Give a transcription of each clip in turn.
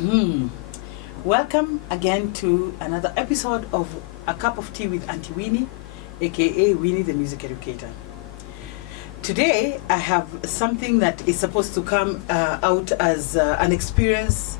Hmm. Welcome again to another episode of A Cup of Tea with Aunty Winnie, aka Winnie the Music Educator. Today I have something that is supposed to come out as an experience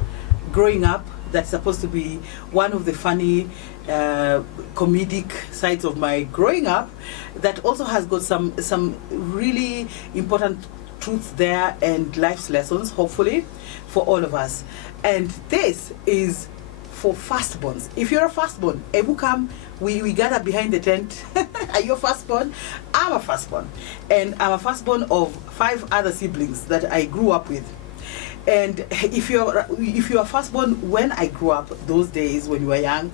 growing up that's supposed to be one of the funny comedic sides of my growing up that also has got some really important truths there and life's lessons, hopefully, for all of us. And this is for firstborns. If you're a firstborn, Ebu come, we gather behind the tent. Are you a firstborn? I'm a firstborn. And I'm a firstborn of 5 other siblings that I grew up with. And if you're a firstborn when I grew up, those days when you were young,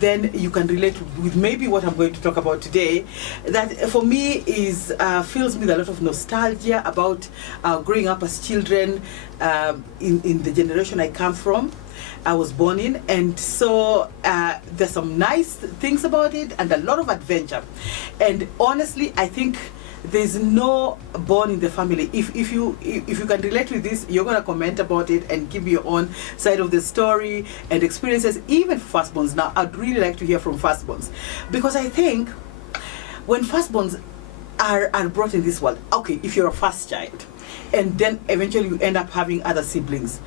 then you can relate with maybe what I'm going to talk about today. That for me is fills me with a lot of nostalgia about growing up as children in the generation I come from. I was born in, and so there's some nice things about it and a lot of adventure. And honestly, I think there's no bond in the family. If you can relate with this, you're gonna comment about it and give your own side of the story and experiences, even for firstborns. Now, I'd really like to hear from firstborns, because I think when firstborns are brought in this world, okay, if you're a first child, and then eventually you end up having other siblings,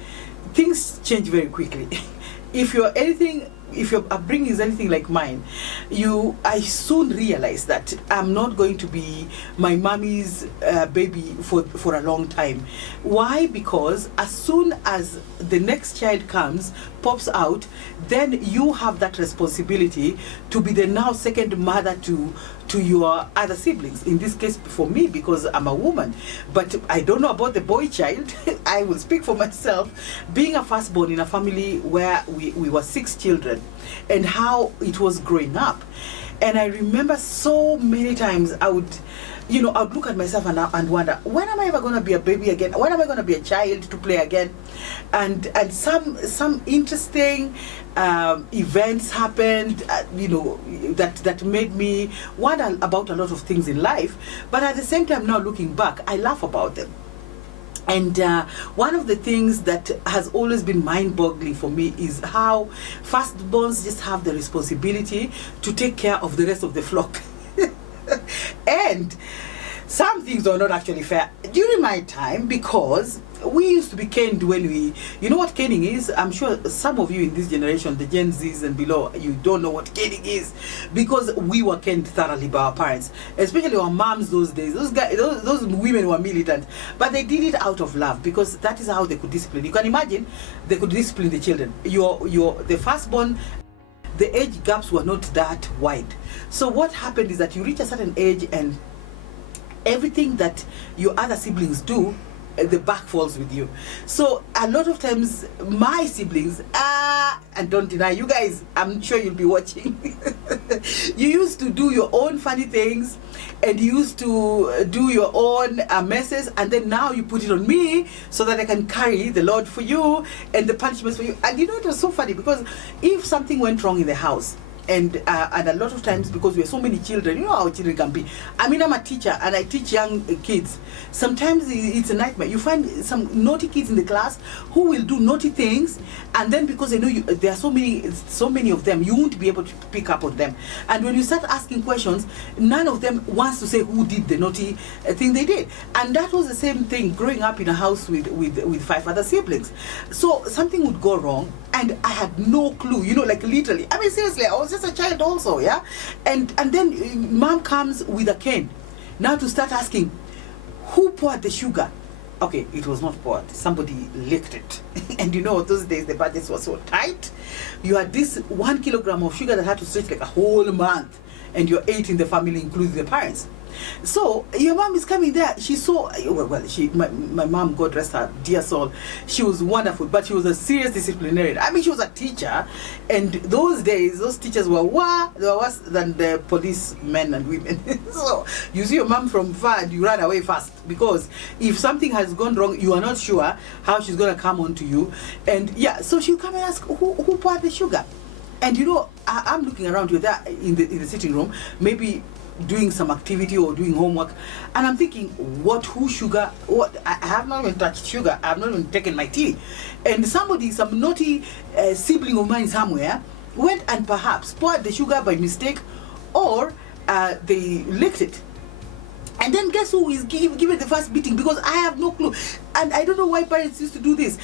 things change very quickly. If your upbringing is anything like mine, I soon realized that I'm not going to be my mommy's baby for a long time. Why? Because as soon as the next child pops out, then you have that responsibility to be the now second mother to your other siblings. In this case, for me, because I'm a woman. But I don't know about the boy child. I will speak for myself. Being a firstborn in a family where we were 6 children, and how it was growing up. And I remember so many times I would look at myself and wonder, when am I ever going to be a baby again? When am I going to be a child to play again? And some interesting events happened, that made me wonder about a lot of things in life. But at the same time, now looking back, I laugh about them. And one of the things that has always been mind-boggling for me is how firstborns just have the responsibility to take care of the rest of the flock. And some things are not actually fair during my time, because we used to be caned when you know what caning is? I'm sure some of you in this generation, the Gen Zs and below, you don't know what caning is, because we were caned thoroughly by our parents, especially our moms those days. Those women were militant, but they did it out of love, because that is how they could discipline. You can imagine they could discipline the children. The firstborn, the age gaps were not that wide. So what happened is that you reach a certain age, and everything that your other siblings do, the back falls with you. So a lot of times my siblings, and don't deny, you guys, I'm sure you'll be watching, you used to do your own funny things, and you used to do your own messes, and then now you put it on me so that I can carry the load for you and the punishments for you. And it was so funny, because if something went wrong in the house, and a lot of times, because we have so many children, you know how children can be. I mean, I'm a teacher and I teach young kids. Sometimes it's a nightmare. You find some naughty kids in the class who will do naughty things, and then because they know there are so many of them, you won't be able to pick up on them. And when you start asking questions, none of them wants to say who did the naughty thing they did. And that was the same thing growing up in a house with 5 other siblings. So something would go wrong, and I had no clue, like literally. I mean, seriously, I was just a child also, yeah? And then mom comes with a cane, now to start asking, who poured the sugar? Okay, it was not poured. Somebody licked it. And those days the budgets were so tight. You had this 1 kilogram of sugar that had to stretch like a whole month. And you're 8 in the family, including the parents. So your mom is coming there. She's so my mom, God rest her dear soul, she was wonderful, but she was a serious disciplinarian. I mean, she was a teacher, and those days those teachers were worse than the policemen and women. So you see your mom from far and you run away fast, because if something has gone wrong, you are not sure how she's gonna come on to you. And so she'll come and ask, who poured the sugar? And I'm looking around you there in the sitting room, maybe doing some activity or doing homework, and I'm thinking, who sugar? What? I have not even touched sugar. I have not even taken my tea, and some naughty sibling of mine somewhere went and perhaps poured the sugar by mistake, or they licked it. And then guess who is given the first beating? Because I have no clue, and I don't know why parents used to do this.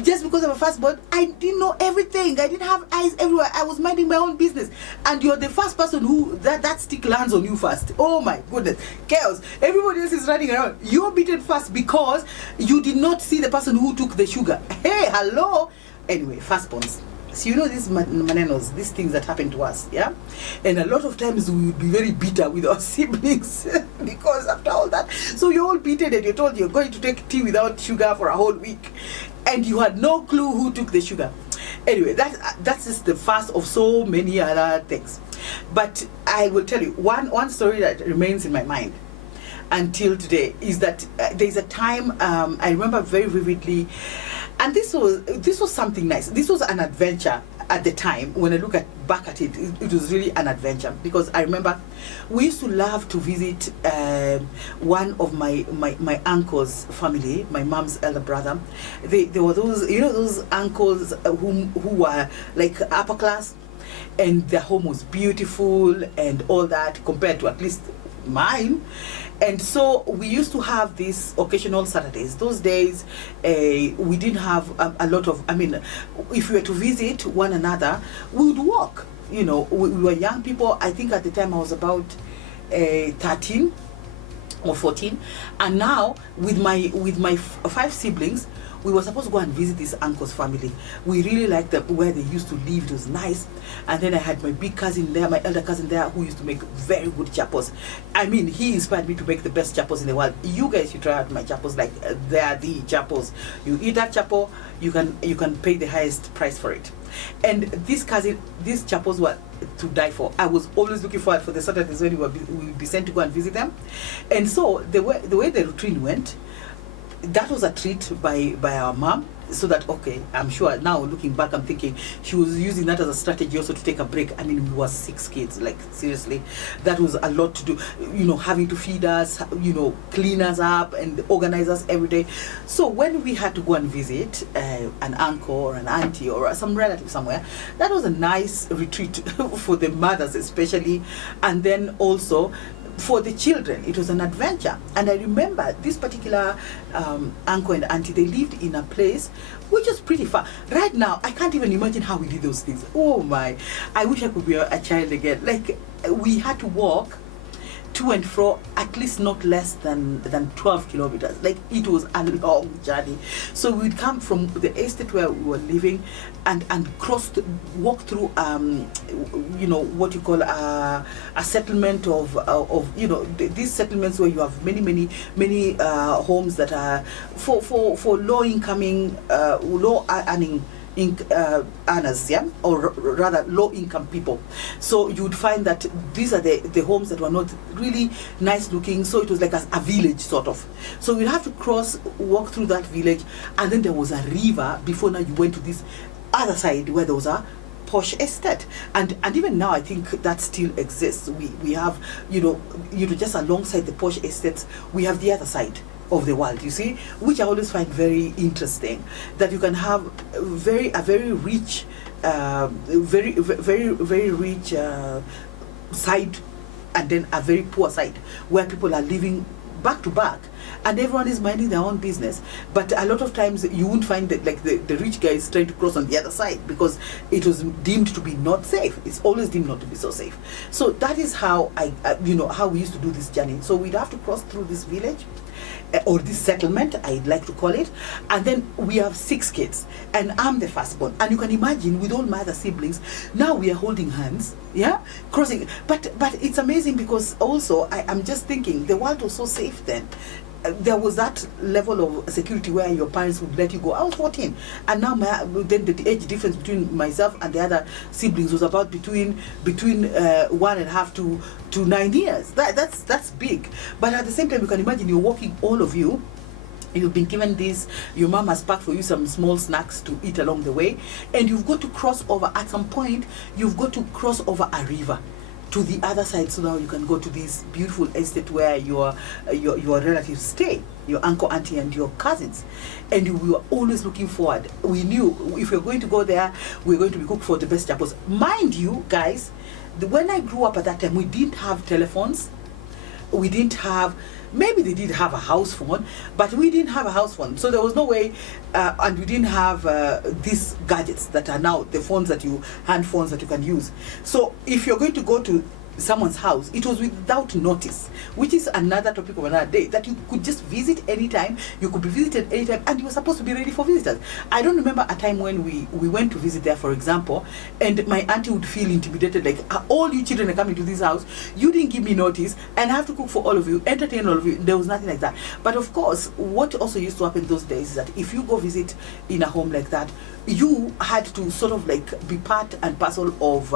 Just because I'm a firstborn, I didn't know everything. I didn't have eyes everywhere. I was minding my own business. And you're the first person who that stick lands on you first. Oh my goodness. Chaos. Everybody else is running around. You're beaten first because you did not see the person who took the sugar. Hey, hello. Anyway, firstborns. So you know these manenos, these things that happen to us, yeah? And a lot of times we would be very bitter with our siblings because after all that, so you're all beaten and you're told you're going to take tea without sugar for a whole week. And you had no clue who took the sugar. Anyway, that's just the first of so many other things. But I will tell you, one story that remains in my mind until today is that there's a time I remember very vividly, and this was something nice. This was an adventure at the time. When I look back at it, it was really an adventure, because I remember we used to love to visit one of my uncle's family, my mom's elder brother. There were those uncles who were like upper class, and their home was beautiful and all that compared to at least mine. And so we used to have these occasional Saturdays. Those days we didn't have a lot of, if we were to visit one another, we would walk. We were young people. I think at the time I was about 13 or 14, and now with my 5 siblings, we were supposed to go and visit this uncle's family. We really liked where they used to live. It was nice. And then I had my big cousin there, my elder cousin there, who used to make very good chapos. He inspired me to make the best chapos in the world. You guys should try out my chapos. Like, they are the chapos. You eat that chapo, you can pay the highest price for it. And this cousin, these chapos were to die for. I was always looking forward for the Saturdays when we would be sent to go and visit them. And so the way the routine went, that was a treat by our mom, so that, okay, I'm sure now looking back, I'm thinking she was using that as a strategy also to take a break. We were 6 kids, like seriously, that was a lot to do, having to feed us, clean us up and organize us every day. So when we had to go and visit an uncle or an auntie or some relative somewhere, that was a nice retreat for the mothers especially, and then also for the children. It was an adventure. And I remember this particular uncle and auntie, they lived in a place which was pretty far. Right now, I can't even imagine how we did those things. Oh my, I wish I could be a child again. Like, we had to walk to and fro at least not less than 12 kilometers. Like, it was a long journey. So we'd come from the estate where we were living and walk through what you call a settlement of these settlements where you have many homes that are for low earning earners, yeah, or rather low income people. So you would find that these are the homes that were not really nice looking, so it was like a village sort of. So we'd have to walk through that village, and then there was a river before now you went to this other side where there was a posh estate, and even now I think that still exists. We have just alongside the posh estates, we have the other side of the world, you see, which I always find very interesting, that you can have a very rich very rich side, and then a very poor side where people are living back to back and everyone is minding their own business. But a lot of times you won't find that, like, the rich guys trying to cross on the other side because it was deemed to be not safe. It's always deemed not to be so safe. So that is how how we used to do this journey. So we'd have to cross through this village, or this settlement, I'd like to call it, and then we have 6 kids, and I'm the firstborn. And you can imagine, with all my other siblings, now we are holding hands, yeah, crossing. But it's amazing because also I'm just thinking the world was so safe then. There was that level of security where your parents would let you go. I was 14, and now then the age difference between myself and the other siblings was about between 1.5 to 9 years. That's big. But at the same time, you can imagine you're walking, all of you. You've been given this, your mom has packed for you some small snacks to eat along the way, and you've got to cross over. At some point, you've got to cross over a river to the other side, so now you can go to this beautiful estate where your relatives stay, your uncle, auntie, and your cousins. And we were always looking forward. We knew if we were going to go there, we were going to be cooked for the best chapels. Mind you, guys, when I grew up at that time, we didn't have telephones. We didn't have, maybe they did have a house phone, but we didn't have a house phone. So there was no way, and we didn't have these gadgets that are now the phones that hand phones that you can use. So if you're going to go to someone's house, it was without notice, which is another topic of another day, that you could just visit anytime, you could be visited anytime, and you were supposed to be ready for visitors. I don't remember a time when we went to visit there, for example, and my auntie would feel intimidated, like, all you children are coming to this house, you didn't give me notice, and I have to cook for all of you, entertain all of you. There was nothing like that. But of course, what also used to happen those days is that if you go visit in a home like that, you had to sort of like be part and parcel of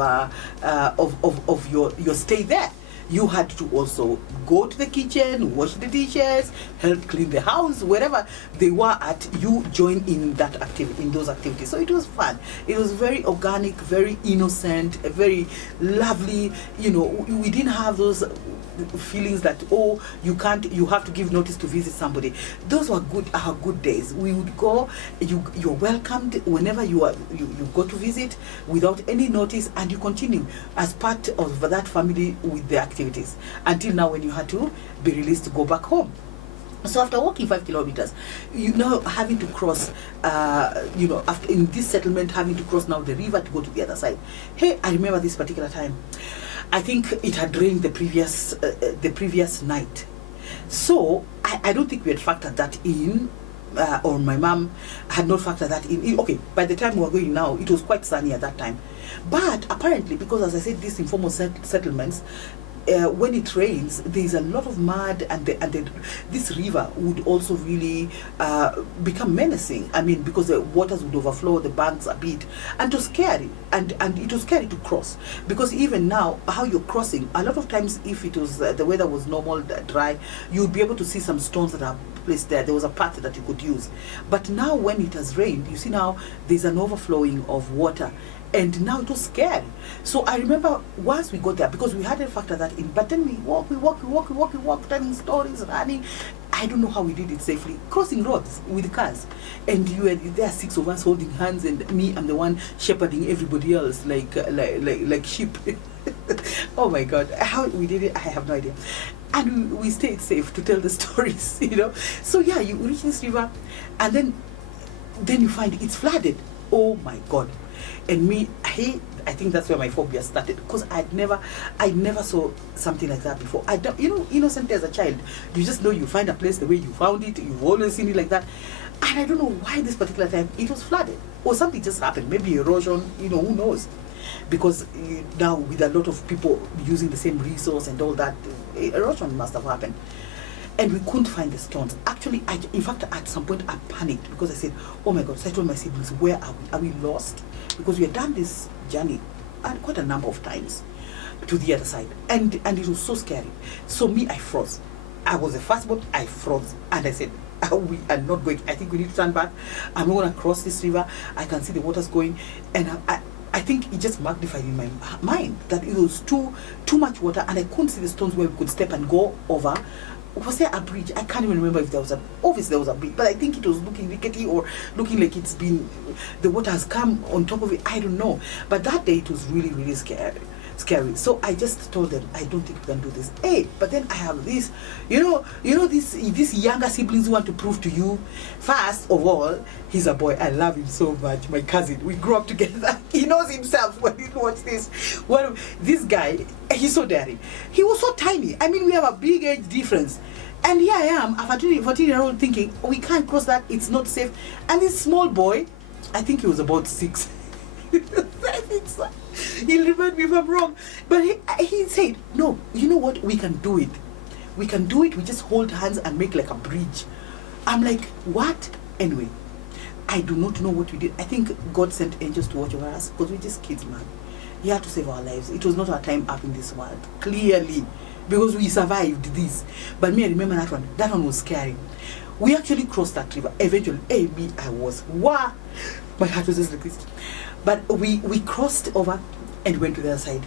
your stay there. You had to also go to the kitchen, wash the dishes, help clean the house, wherever they were at, you join in that activity, in those activities. So it was fun. It was very organic, very innocent, very lovely. You know, we didn't have those feelings that, oh, you have to give notice to visit somebody. Those were good days. We would go, you're welcomed whenever you go to visit without any notice, and you continue as part of that family with the activities until now, when you had to be released to go back home. So after walking 5 kilometers, you now having to cross, after in this settlement, having to cross now the river to go to the other side. Hey, I remember this particular time. I think it had rained the previous night. So I don't think we had factored that in, or my mom had not factored that in. Okay, by the time we were going now, it was quite sunny at that time. But apparently, because as I said, these informal settlements, when it rains, there's a lot of mud, and this river would also really become menacing. I mean, because the waters would overflow the banks a bit, and it was scary, and it was scary to cross, because even now, how you're crossing, a lot of times, if it was the weather was normal, dry, you'd be able to see some stones that are placed there. There was a path that you could use. But now, when it has rained, you see now there's an overflowing of water. And now it was scary. So I remember once we got there, because we hadn't factored that in, but then we walk, telling stories, running. I don't know how we did it safely, crossing roads with cars. And there are 6 of us holding hands, and me, I'm the one shepherding everybody else like sheep. Oh my God, how we did it, I have no idea. And we stayed safe to tell the stories, you know. So yeah, you reach this river, and then you find it's flooded. Oh my God. And me, I think that's where my phobia started, because I never saw something like that before. I don't, innocent as a child, you just know you find a place the way you found it. You've always seen it like that, and I don't know why this particular time it was flooded, or something just happened. Maybe erosion, who knows? Because now with a lot of people using the same resource and all that, erosion must have happened. And we couldn't find the stones. Actually, in fact, at some point I panicked, because I said, oh my God. So I told my siblings, where are we? Are we lost? Because we had done this journey quite a number of times to the other side. And it was so scary. So me, I froze. I was the firstborn, I froze. And I said, we are not going. I think we need to turn back. I'm not going to cross this river. I can see the waters going. And I think it just magnified in my mind that it was too much water, and I couldn't see the stones where we could step and go over. Was there a bridge? I can't even remember if there was obviously there was a bridge, but I think it was looking rickety, or looking like the water has come on top of it. I don't know. But that day it was really, really scary. So I just told them, I don't think we can do this. Hey, but then I have this, these younger siblings who want to prove to you. First of all, he's a boy. I love him so much. My cousin, we grew up together. He knows himself when he watches this. Well, this guy, he's so daring. He was so tiny. I mean, we have a big age difference. And here I am, a 14-year-old, thinking, we can't cross that. It's not safe. And this small boy, I think he was about 6. I think so. He'll remind me if I'm wrong. But he said, no, you know what? We can do it. We can do it. We just hold hands and make like a bridge. I'm like, what? Anyway, I do not know what we did. I think God sent angels to watch over us, because we're just kids, man. He had to save our lives. It was not our time up in this world, clearly, because we survived this. But me, I remember that one. That one was scary. We actually crossed that river. Eventually, I was, wow. My heart was just like this. But we crossed over and went to the other side.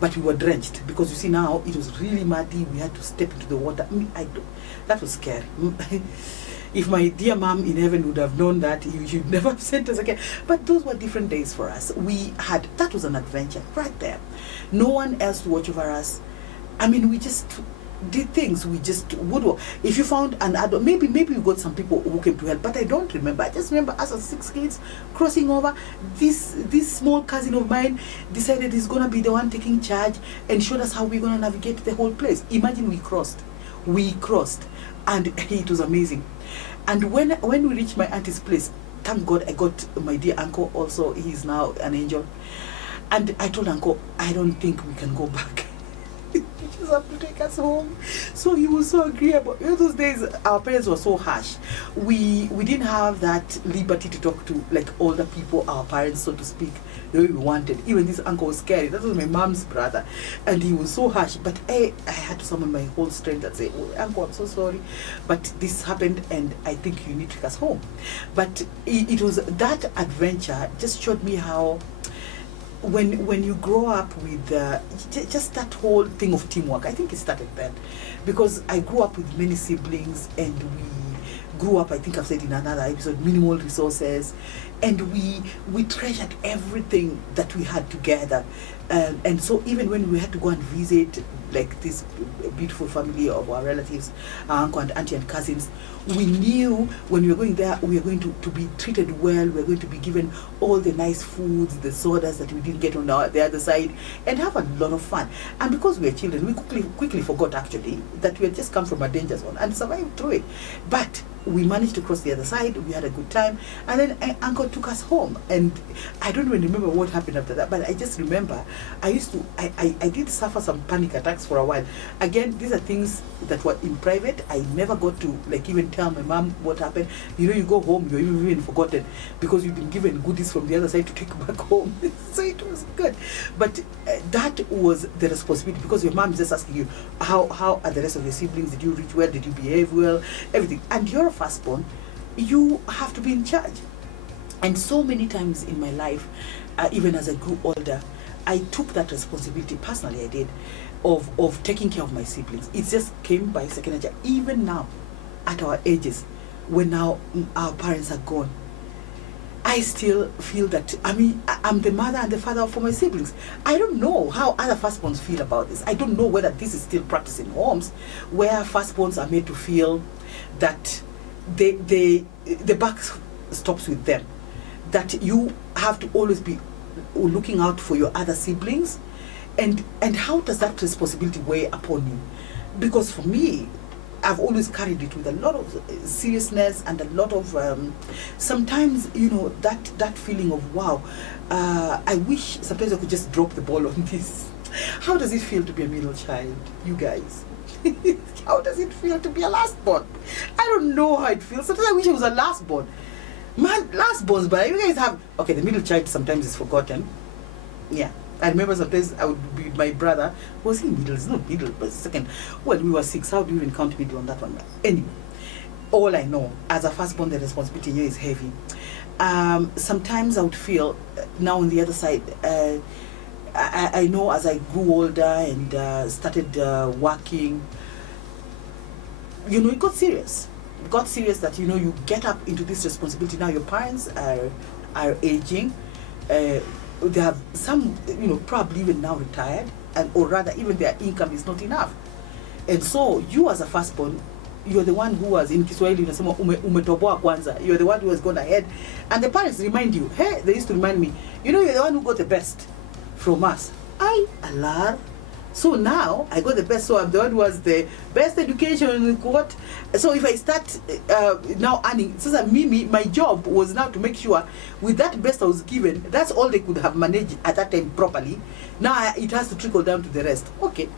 but we were drenched because you see now it was really muddy. We had to step into the water. That was scary. If my dear mom in heaven would have known that, you'd never have sent us again. But those were different days for us. That was an adventure right there. No one else to watch over us. We just did things. We just would. If you found an adult, maybe we got some people who came to help, but I don't remember. I just remember us as 6 kids crossing over. This small cousin of mine decided he's gonna be the one taking charge and showed us how we're gonna navigate the whole place. Imagine we crossed, and it was amazing. And when we reached my auntie's place, thank God I got my dear uncle also. He's now an angel. And I told uncle, I don't think we can go back. You just have to take us home. So he was so agreeable. Those days our parents were so harsh. We didn't have that liberty to talk to like older people, our parents, so to speak, the way we wanted. Even this uncle was scary. That was my mom's brother, and he was so harsh. But I had to summon my whole strength and say, "Oh, uncle, I'm so sorry, but this happened, and I think you need to take us home." But it was that adventure just showed me how, when you grow up with just that whole thing of teamwork, I think it started then, because I grew up with many siblings, and we grew up, I think I've said in another episode, minimal resources, and we treasured everything that we had together. And so even when we had to go and visit like this beautiful family of our relatives, our uncle and auntie and cousins, we knew when we were going there, we were going to be treated well. We were going to be given all the nice foods, the sodas that we didn't get on the other side, and have a lot of fun. And because we were children, we quickly forgot actually that we had just come from a danger zone and survived through it. But we managed to cross the other side. We had a good time, and then uncle took us home. And I don't even remember what happened after that, but I just remember I did suffer some panic attacks for a while. Again, these are things that were in private. I never got to like even tell my mom what happened. You go home, you're even forgotten because you've been given goodies from the other side to take back home. So it was good. But that was the responsibility, because your mom is just asking you, how are the rest of your siblings? Did you reach well? Did you behave well? Everything. And you're a firstborn, you have to be in charge. And so many times in my life, even as I grew older, I took that responsibility personally. I did, of taking care of my siblings. It just came by second nature. Even now, at our ages, when now our parents are gone, I still feel that I'm the mother and the father for my siblings. I don't know how other firstborns feel about this. I don't know whether this is still practiced in homes where firstborns are made to feel that the buck stops with them, that you have to always be looking out for your other siblings, and how does that responsibility weigh upon you? Because for me, I've always carried it with a lot of seriousness and a lot of sometimes that feeling of wow, I wish sometimes I could just drop the ball on this. How does it feel to be a middle child, you guys? How does it feel to be a lastborn? I don't know how it feels. Sometimes I wish I was a lastborn. Man, lastborns, but you guys have... Okay, the middle child sometimes is forgotten. Yeah. I remember sometimes I would be with my brother. Was he middle? It's not middle, but second. Well, we were 6. How do you even count middle on that one? Anyway, all I know, as a firstborn, the responsibility here is heavy. Sometimes I would feel, now on the other side, I know as I grew older and started working, it got serious. It got serious that, you get up into this responsibility. Now your parents are aging. They have some, probably even now retired, or rather even their income is not enough. And so you as a firstborn, you're the one who was, in Kiswahili, umetoboa kwanza. You're the one who has gone ahead. And the parents remind you, hey, they used to remind me, you're the one who got the best from us. Allah. So now I got the best, so I'm the one who has the best education. What? So if I start now earning, so that my job was now to make sure with that best I was given, that's all they could have managed at that time properly. Now it has to trickle down to the rest. Okay.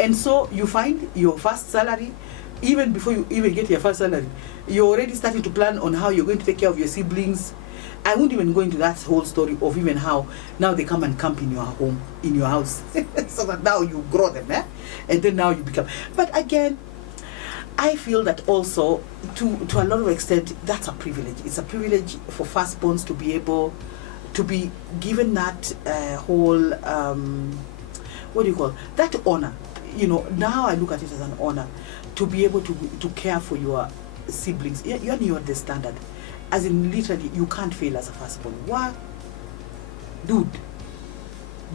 And so you find your first salary, even before you even get your first salary, you're already starting to plan on how you're going to take care of your siblings. I won't even go into that whole story of even how now they come and camp in your home, in your house, so that now you grow them, and then now you become. But again, I feel that also, to a lot of extent, that's a privilege. It's a privilege for firstborns to be able to be given that whole what do you call that honor? Now I look at it as an honor to be able to care for your siblings. You're the standard. As in, literally, you can't fail as a firstborn. What? Dude,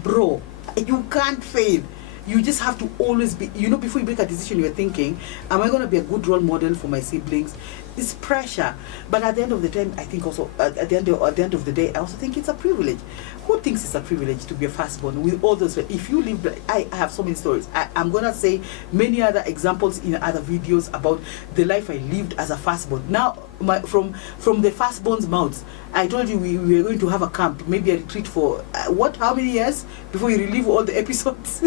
bro, you can't fail. You just have to always be, before you make a decision, you're thinking, am I going to be a good role model for my siblings? It's pressure. But at the end of the time, I think also, at the end of the day, I also think it's a privilege. Who thinks it's a privilege to be a firstborn with all those? If you live, I have so many stories. I'm going to say many other examples in other videos about the life I lived as a firstborn. Now, from the firstborn's mouths, I told you we were going to have a camp, maybe a retreat for how many years before you relive all the episodes,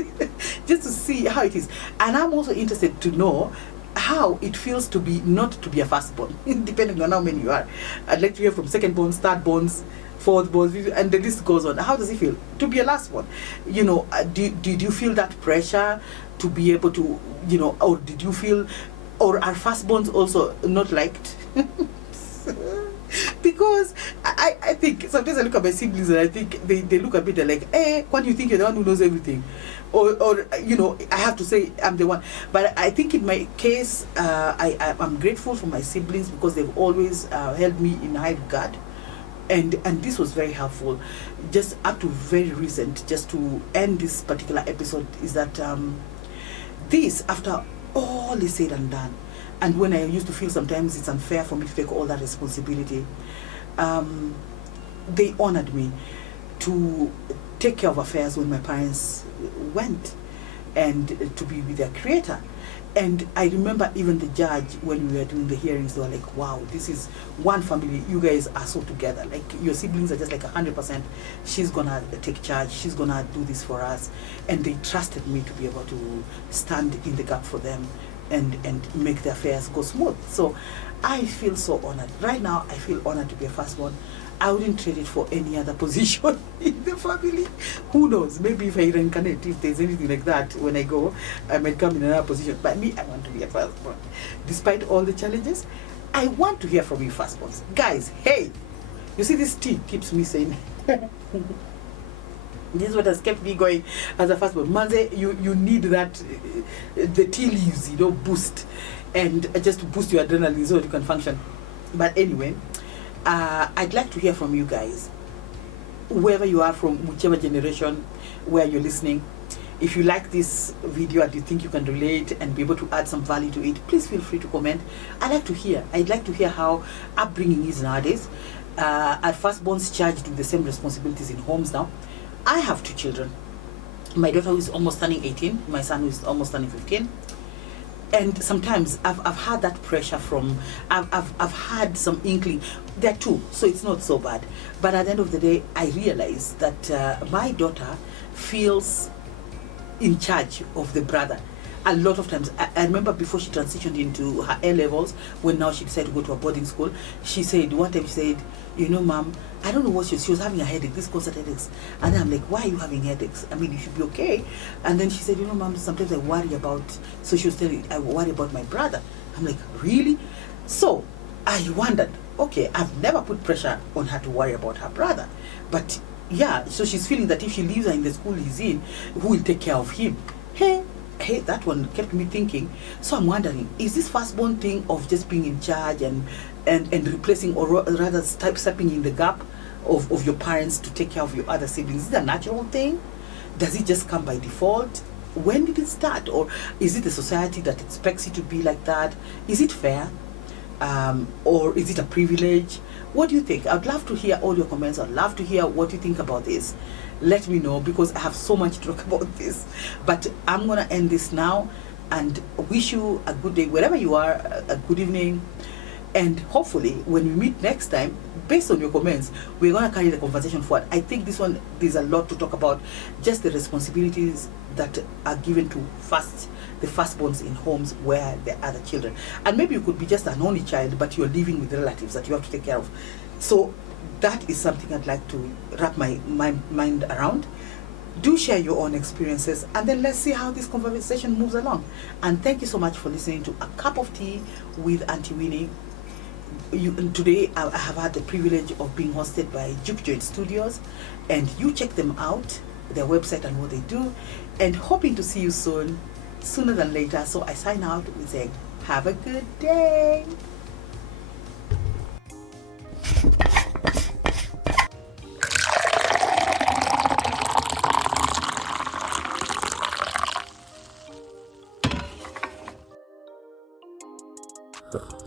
just to see how it is. And I'm also interested to know how it feels to be not to be a firstborn, depending on how many you are. I'd like to hear from secondborns, thirdborns, fourthborns, and the list goes on. How does it feel to be a last one? Did you feel that pressure to be able to, or did you feel, or are firstborns also not liked? Because I think sometimes I look at my siblings and I think they look a bit like, when you think you're the one who knows everything, or I have to say I'm the one. But I think in my case, I'm grateful for my siblings because they've always held me in high regard, and this was very helpful. Just up to very recent, just to end this particular episode, is that this, after all is said and done, and when I used to feel sometimes it's unfair for me to take all that responsibility, they honored me to take care of affairs when my parents went, and to be with their creator. And I remember even the judge, when we were doing the hearings, they were like, wow, this is one family, you guys are so together, like your siblings are just like 100%, she's gonna take charge, she's gonna do this for us. And they trusted me to be able to stand in the gap for them and make the affairs go smooth. So I feel so honored. Right now, I feel honored to be a firstborn. I wouldn't trade it for any other position in the family. Who knows? Maybe if I reincarnate, if there's anything like that, when I go, I might come in another position. But me, I want to be a firstborn. Despite all the challenges, I want to hear from you firstborns. Guys, hey! You see, this tea keeps me saying, this is what has kept me going as a firstborn. Manze, you need that, the tea leaves, boost. And just to boost your adrenaline so that you can function. But anyway, I'd like to hear from you guys, wherever you are from, whichever generation, where you're listening. If you like this video and you think you can relate and be able to add some value to it, please feel free to comment. I'd like to hear how upbringing is nowadays. Are firstborns charged with the same responsibilities in homes now? I have 2 children. My daughter who is almost turning 18, my son who is almost turning 15. And sometimes I've had that pressure from, I've had some inkling. There are 2, so it's not so bad. But at the end of the day, I realize that my daughter feels in charge of the brother. A lot of times, I remember before she transitioned into her A levels, when now she decided to go to a boarding school, she said, one time she said, Mom, I don't know what she was having a headache, this constant headaches. And then I'm like, why are you having headaches? I mean, you should be okay. And then she said, Mom, sometimes I worry about, so she was telling me, I worry about my brother. I'm like, really? So I wondered, okay, I've never put pressure on her to worry about her brother. But yeah, so she's feeling that if she leaves her in the school he's in, who will take care of him? Hey, that one kept me thinking. So I'm wondering, is this firstborn thing of just being in charge and replacing, or rather stepping in the gap of your parents to take care of your other siblings, is it a natural thing? Does it just come by default? When did it start? Or is it a society that expects it to be like that? Is it fair? Or is it a privilege? What do you think? I'd love to hear all your comments. I'd love to hear what you think about this. Let me know, because I have so much to talk about this. But I'm going to end this now and wish you a good day wherever you are, a good evening. And hopefully when we meet next time, based on your comments, we're going to carry the conversation forward. I think this one, there's a lot to talk about, just the responsibilities that are given to the firstborns in homes where there are other children. And maybe you could be just an only child, but you're living with relatives that you have to take care of. So that is something I'd like to wrap my mind around. Do share your own experiences, and then let's see how this conversation moves along. And thank you so much for listening to A Cup of Tea with Aunty Winnie. Today I have had the privilege of being hosted by Juke Joint Studios, and you check them out their website and what they do, and hoping to see you soon, sooner than later. So I sign out with saying, have a good day. The